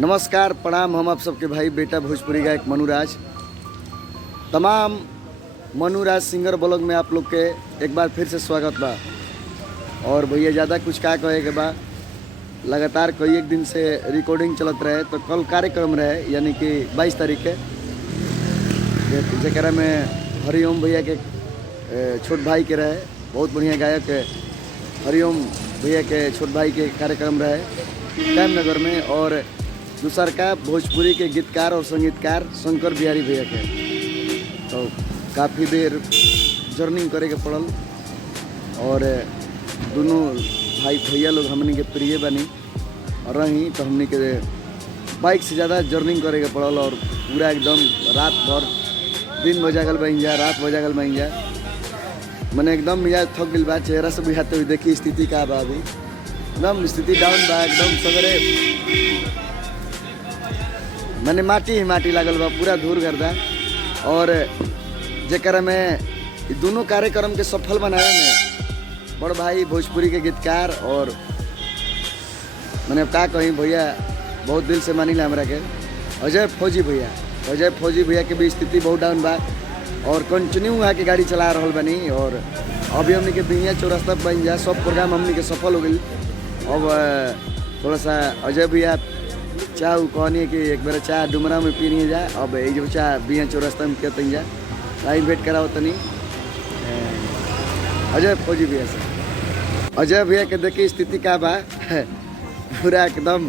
नमस्कार प्रणाम। हम आप सबके भाई बेटा भोजपुरी गायक मनुराज। तमाम मनुराज सिंगर ब्लॉग में आप लोग के एक बार फिर से स्वागत बा। और भैया ज़्यादा कुछ का कहे के बा, लगातार कई एक दिन से रिकॉर्डिंग चलत रहे। तो कल कार्यक्रम रहे यानी कि 22 तारीख के, जरा में हरिओम भैया के छोट भाई के रहे। बहुत बढ़िया गायक हरिओम भैया के छोट भाई के कार्यक्रम रहे कैम नगर में। और दूसर का भोजपुरी के गीतकार और संगीतकार शंकर बिहारी भैया के। तो काफ़ी देर जर्निंग करे के पड़ल। और दोनों भाई भैया लोग हमनी के प्रिय बनी और रही, तो हमनी के बाइक से ज़्यादा जर्निंग करे के पड़ल। और पूरा एकदम रात भर दिन बजा गल बन जा, रात बजा गल बन जा, मैंने एकदम मिजाज थक गई बा। चेहरा से बुझाते हुए देखी स्थिति का बा, अभी एकदम स्थिति डाउन बा। एकदम सगरे मैंने माटी ही माटी लागल बा, पूरा धूर गर्दा। और जरा में दोनों कार्यक्रम के सफल बनावे में बड़ भाई भोजपुरी के गीतकार और मैंने का कहीं भैया बहुत दिल से मानी ला हमरा के अजय फौजी भैया के भी स्थिति बहुत डाउन बा। और कंटिन्यू वहाँ के गाड़ी चला रहा बनी। और अभी हमने के बिहिया चौरास्ता बन जा, सब प्रोग्राम हमने के सफल हो गई। अब थोड़ा सा अजय भैया चाह कहनी कि एक बार चाह डुमरा में पीनी जा। अब ये जो चाह बिहिया चौरास्ता में कहते जा टाइम वेट कराओ तनी अजय फौजी भैया से। अजय भैया के देखिए स्थिति का बा, पूरा एकदम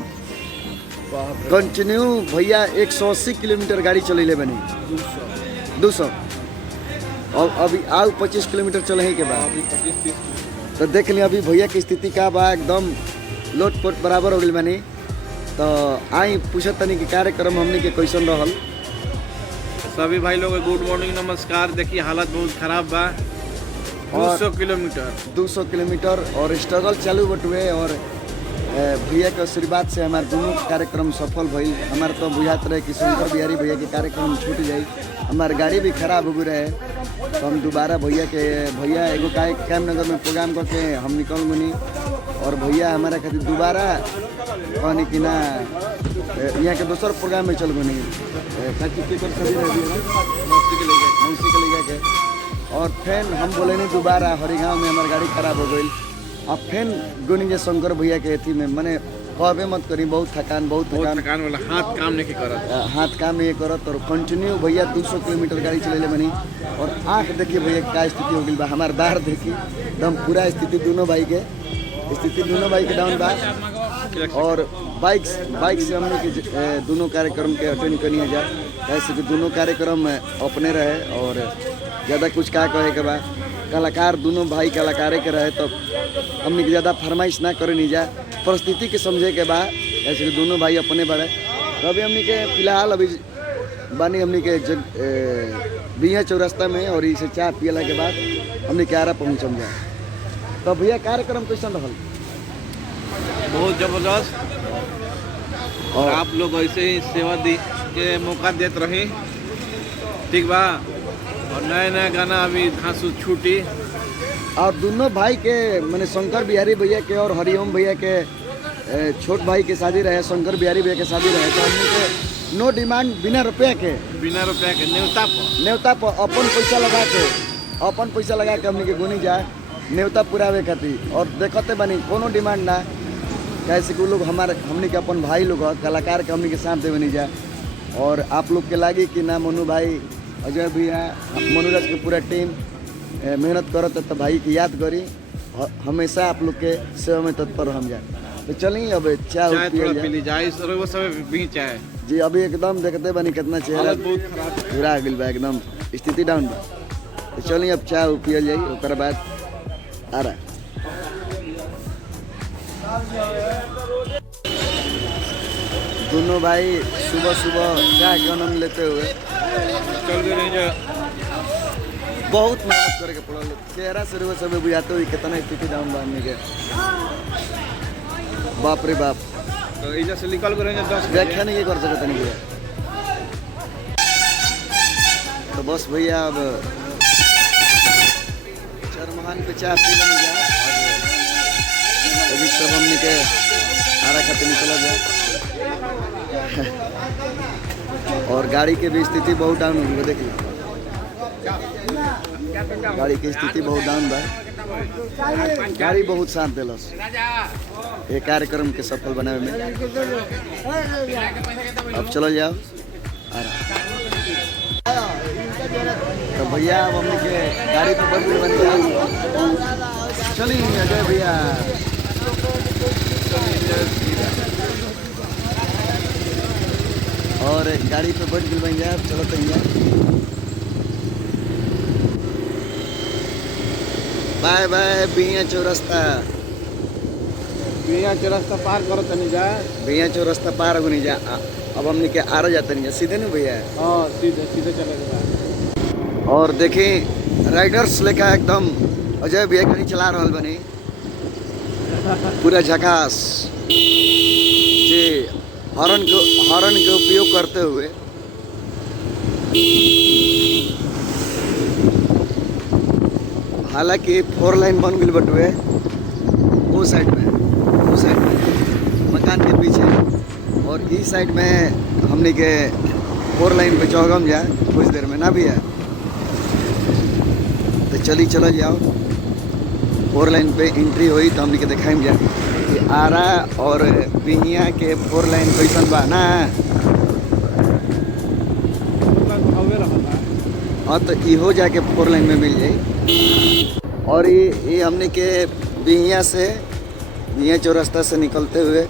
कंटिन्यू भैया 180 किलोमीटर गाड़ी चले बनी, 200 और अभी आउ 25 किलोमीटर चले के बाद। तो देख लिया अभी भैया की स्थिति का बा, एकदम लोटपोट बराबर हो गई बनी। तो आई पूछत तनी कि कार्यक्रम हमने के कैसन रहल। सभी भाई लोग गुड मॉर्निंग, नमस्कार। देखिए हालत बहुत खराब बा। 200 किलोमीटर और स्ट्रगल चालू बटुए। और भैया के आशीर्वाद से हमारे दोनों कार्यक्रम सफल भई। हमारे तो बुझात रहे कि शंकर बिहारी भैया के कार्यक्रम छूट जाए, हमार गाड़ी भी खराब हो गई रहे। तो हम दोबारा भैया एगो कैम नगर में प्रोग्राम करके हम निकल गनी। और भैया हमारा खातिर दोबारा कहनी कि ना यहाँ के दूसर प्रोग्राम में चल गनी मौसी के लेगा के। और फिर हम बोले नहीं दोबारा हरिगाँव में हमारी गाड़ी खराब हो गई। अब फिर गोनी शंकर भैया के अथी में मैंने कहबे मत करी, बहुत थकान वाला हाथ काम नहीं करत। और कंटिन्यू भैया 200 किलोमीटर गाड़ी चले बनी। और आँख देखिए भैया का स्थिति हो गई बा, हमार बाहर देखी एकदम पूरा स्थिति दोनों भाई के डाउन बा। और बाइक से हमने के दोनों कार्यक्रम के अटेंड करनी है जा, कैसे कि दोनों कार्यक्रम अपने रहे। और ज़्यादा कुछ का कहे के बा, कलाकार दोनों भाई कलाकारे के रहे। तो हमने के ज़्यादा फरमाइश ना करे नहीं जा, परिस्थिति के समझे के बाद ऐसे कि दोनों भाई अपने बड़े। तो अभी हमने के फिलहाल अभी बानी हमने के बिहिया चौरास्ता में। और इसे चाय पियला के बाद हमने के आरा पहुँचम जा। तो भैया कार्यक्रम कैसन रहल? बहुत जबरदस्त। और आप लोग ऐसे ही सेवा दी के मौका देते रही, ठीक बा। और नया गाना अभी धांसू छूटी। और दोनों भाई के मैंने शंकर बिहारी भैया के और हरिओम भैया के छोट भाई के शादी रहे, शंकर बिहारी भैया के शादी रहे। तो हमने के नो डिमांड, बिना रुपया के न्योता पर अपन पैसा लगा के हमने के गुनी जाए न्योता पुरावे खातिर। और देखते बनी कोनो डिमांड ना, कैसे कि लोग हमने के अपन भाई लोग कलाकार के हमने के साथ देवे नहीं जाए। और आप लोग के लागी कि ना मनु भाई अजय भैया मनुराज के पूरा टीम मेहनत करत है। तो भाई की याद करी, हमेशा आप लोग के सेवा में तत्पर हम जाए। तो चलिए अब चाय जी। अभी एकदम देखते बनी कितना चेहरा पूरा गल बा, एकदम स्थिति डाउन बा। तो चलिए अब चाय पियल जाई, ओकर बाद आ रहा। दोनों भाई सुबह चाय के आनंद लेते हुए चल गए। बहुत मेहनत करके पड़ल, चेहरा से रुआ सब बुझाते हुए कितना स्थिति डाउन बांधने के। बाप रे बाप। तो इधर से निकल गए 10 व्याख्या नहीं कर सकते नहीं भैया। तो बस भैया अब चरमहान पे चाय पी लेने जा। और सब हमने के आरा खाते निकल जाए। और गाड़ी के भी स्थिति बहुत डाउन हो गई, देखिए गाड़ी की स्थिति बहुत डाउन बा। गाड़ी बहुत साथ दिलस ये कार्यक्रम के सफल बनावे में। अब चलो जाओ तो भैया, अब हमने के गाड़ी पे बस बन गया। चलिए अजय भैया, और गाड़ी पे बैठ गई भैया। अब चलो भैया, बाय बाय बिया चौरस्ता। बिया चौरस्ता पार करो तनी जा। बिया चौरस्ता पार हो नहीं जा। अब हमने के आ रहा जाते नहीं जा, सीधे नहीं भैया। हाँ सीधे सीधे चलेगा। और देखी राइडर्स लेकर एकदम अजय भैया गाड़ी चला रहा बनी पूरा झकास जी, हॉर्न के उपयोग करते हुए। हालांकि 4 लाइन बन गई बटुए वो साइड में मकान के पीछे, और इस साइड में हमने के 4 लाइन पे चौगम जा कुछ देर में ना भी है। तो चलो जाओ, 4 लाइन पे एंट्री हुई तो हमने के दिखाई जा कि आरा और बिहिया के 4 लाइन कैसन बा ना। हाँ तो इहो जाके 4 लाइन में मिल जाई। और ये हमने के बिहिया चौरस्ता से निकलते हुए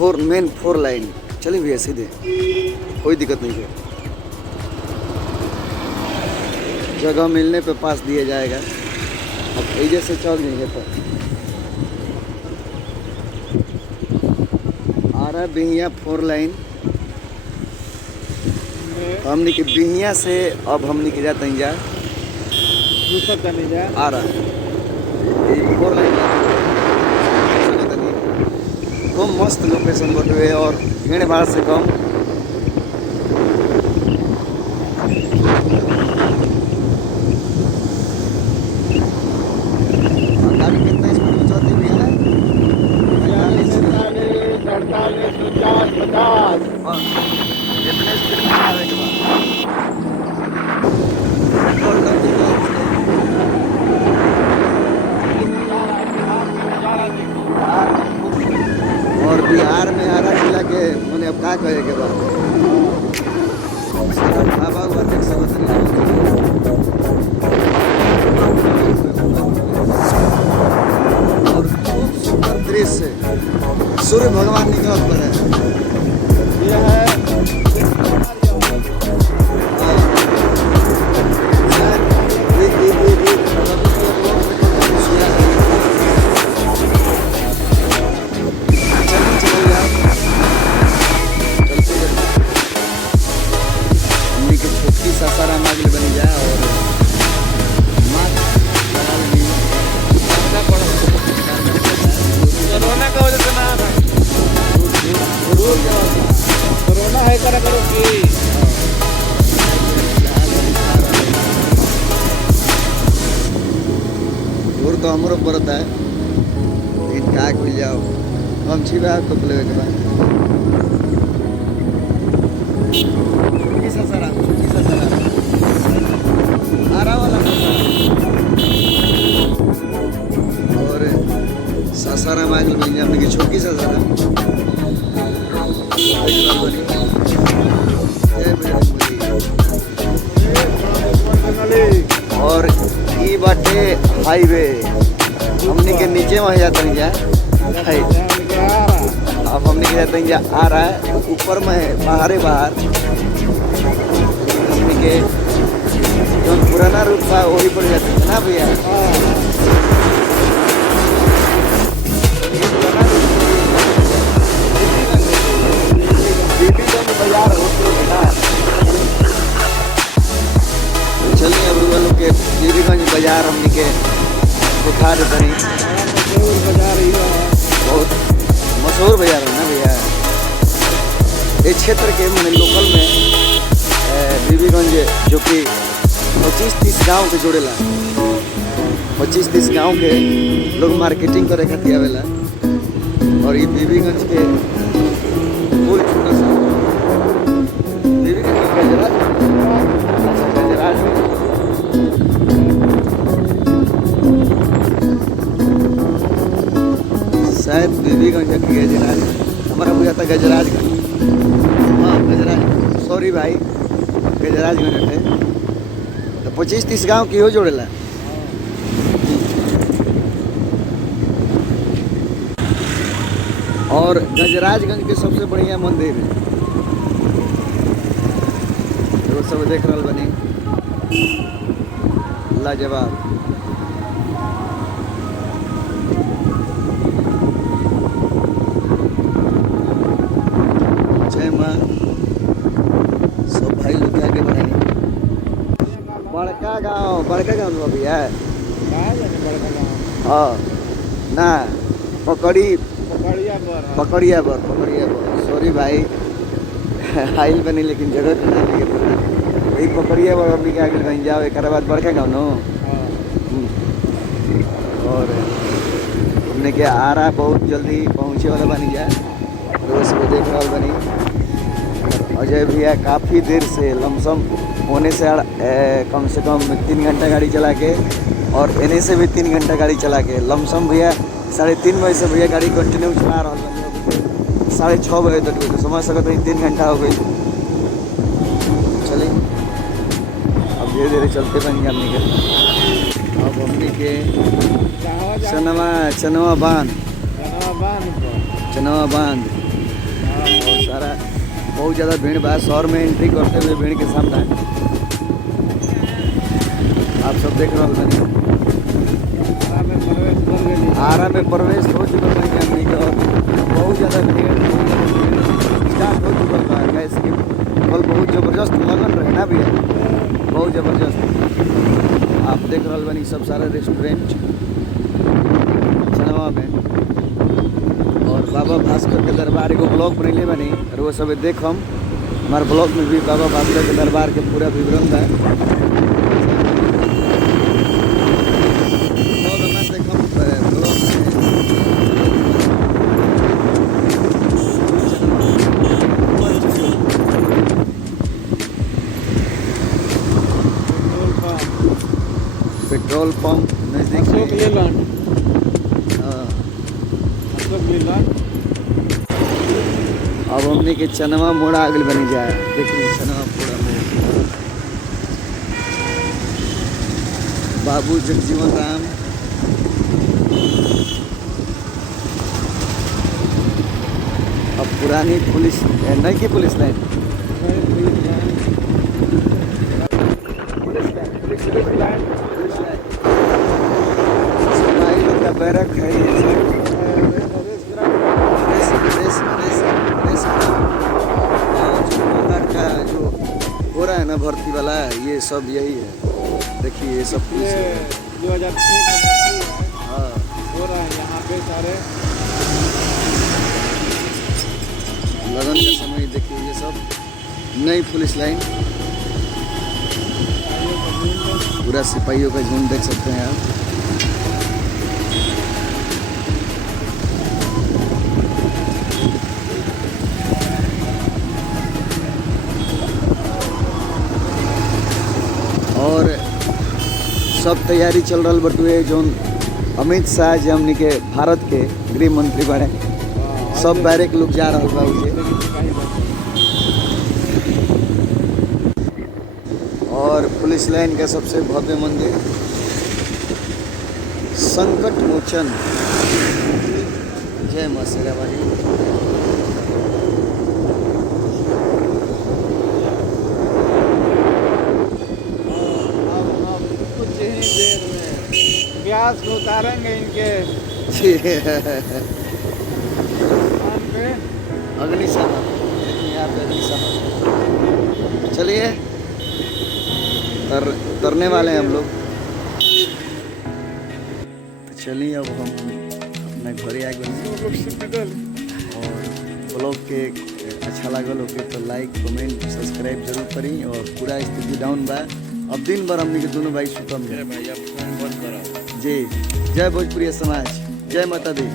और मेन 4 लाइन चलिए भैया सीधे, कोई दिक्कत नहीं है। जगह मिलने पे पास दिया जाएगा। अब ऐसे से चौक नहीं है तो आ रहा बिहिया 4 लाइन। हमने के बिहिया से अब हमने के जाते हैं जा आ रहा 4 लाइन तो मस्त लोकेशन बटुए और भीड़ भाड़ से कम। गाड़ी कितना स्पीड में चलती हुई है? 40, 50। इतने स्पीड में आने के बाद और बिहार में आरा जिला के मैंने अब क्या कहे के बाद ढाबा हुआ देख सकते और खूब सुंदर दृश्य सूर्य भगवान निकल पर है। ये है सासाराम आगे बनी जाए और कोरोना का वजह से ना कोरोना है करा करो कि दूर तो हमारो पड़ता है, लेकिन क्या खुल जाओ हम छिपा तो लेवे के बाद सासाराम आरा वाला और सासाराम आगे बन जाए हमने की छोटी सासाराम। और ये बाटे हाईवे हमने के नीचे वहाँ जाते हैं क्या है। अब हमने के जाते हैं आ रहा है ऊपर में बाहर हमने के जो पुराना रूट था वही पर जाते हैं ना भैया। चलिए अब लोग के बीबीगंज बाजार हमने के दिखा देते हैं। बहुत मशहूर बाजार है ना भैया ये क्षेत्र के मैंने लोकल में। बीबीगंज जो कि 25-30 गांव के जोड़ेला, 25-30 गांव के लोग मार्केटिंग करे खातिर आवेला। और ये बीबीगंज के शायद बीबीगंज के गजराज, हमारा बुझा था गजराजगंज। हाँ गजराज, सॉरी भाई, गजराजगंज है। तो 25-30 गाँव की हो जोड़ेला। और गजराजगंज के सबसे बढ़िया मंदिर है, तो सब देख रहा बनी, लाजवाब। जय माँ, सब भाई लोग आगे बढ़ाएंगे। बड़का गाँव में भैया, हाँ ना, पकड़िया बर, सॉरी भाई, आइल बनी लेकिन जगह के ना लगे पता। वही पकड़िया बर हमने के आगे कहीं जाओ, एक बाद बड़का गाँव नो। और हमने के आरा बहुत जल्दी पहुँचे वाला बनी जाए, रोज को देख रहा बनी। अजय भैया काफ़ी देर से लमसम होने से कम 3 घंटा गाड़ी चला के, और एने से भी 3 घंटा गाड़ी चला के, लमसम भैया 3:30 बजे से भैया गाड़ी कंटिन्यू चला रहा है, 6:30 बजे तक। तो समझ सकते हैं 3 घंटा हो गई। चलिए अब धीरे धीरे चलते बन गया हमने के। अब हमने के चनवा बांध और सारा बहुत ज़्यादा भीड़ बा। शहर में एंट्री करते हुए भीड़ के सामने आप सब देख रहे हो। आरा में प्रवेश हो चुका है हमने का, बहुत ज़्यादा भीड़ स्टार्ट हो चुका है। गैस की कल बहुत ज़बरदस्त लगन रहे ना भैया, बहुत ज़बरदस्त। आप देख रहे बनी सब सारे रेस्टोरेंट चनवा में। और बाबा भास्कर के दरबार एगो ब्लॉग बनैले बनी, और वो सब देख हम हमारे ब्लॉग में भी बाबा भास्कर के दरबार के पूरा विवरण है। पेट्रोल पंप नजदीक अब हमने के चनवा मोड़ा आगल बनी जाए। देखिए चनवा मोड़ा में बाबू जगजीवन राम, अब पुरानी पुलिस नहीं की पुलिस लाइन, बैरक है ये का जो हो रहा है ना भर्ती वाला, ये सब यही है। देखिए ये सब 2006 हाँ हो रहा है यहाँ पे सारे लगन का समय। देखिए ये सब नई पुलिस लाइन, पूरा सिपाहियों का झुंड देख सकते हैं आप। और सब तैयारी चल रहा बटुए जो अमित शाह जी हमने के भारत के गृह मंत्री बने, सब बैरक लोग जा रहा बा उसे। और पुलिस लाइन का सबसे भव्य मंदिर संकट मोचन। जय मां शेरावाली। प्यास को उतारेंगे इनके पे अग्निशमन, यहाँ पे अग्निशमन। चलिए तरने वाले हैं हम लोग। चलिए अब हम अपने घरे आ गए, और ब्लॉग के अच्छा लगल होके तो लाइक कमेंट सब्सक्राइब जरूर करी। और पूरा स्थिति डाउन बा, अब दिन भर हमने के दोनों भाई सुतम भाई अब फोन बंद करो। जी। जय भोजपुरी समाज, जय माता दी।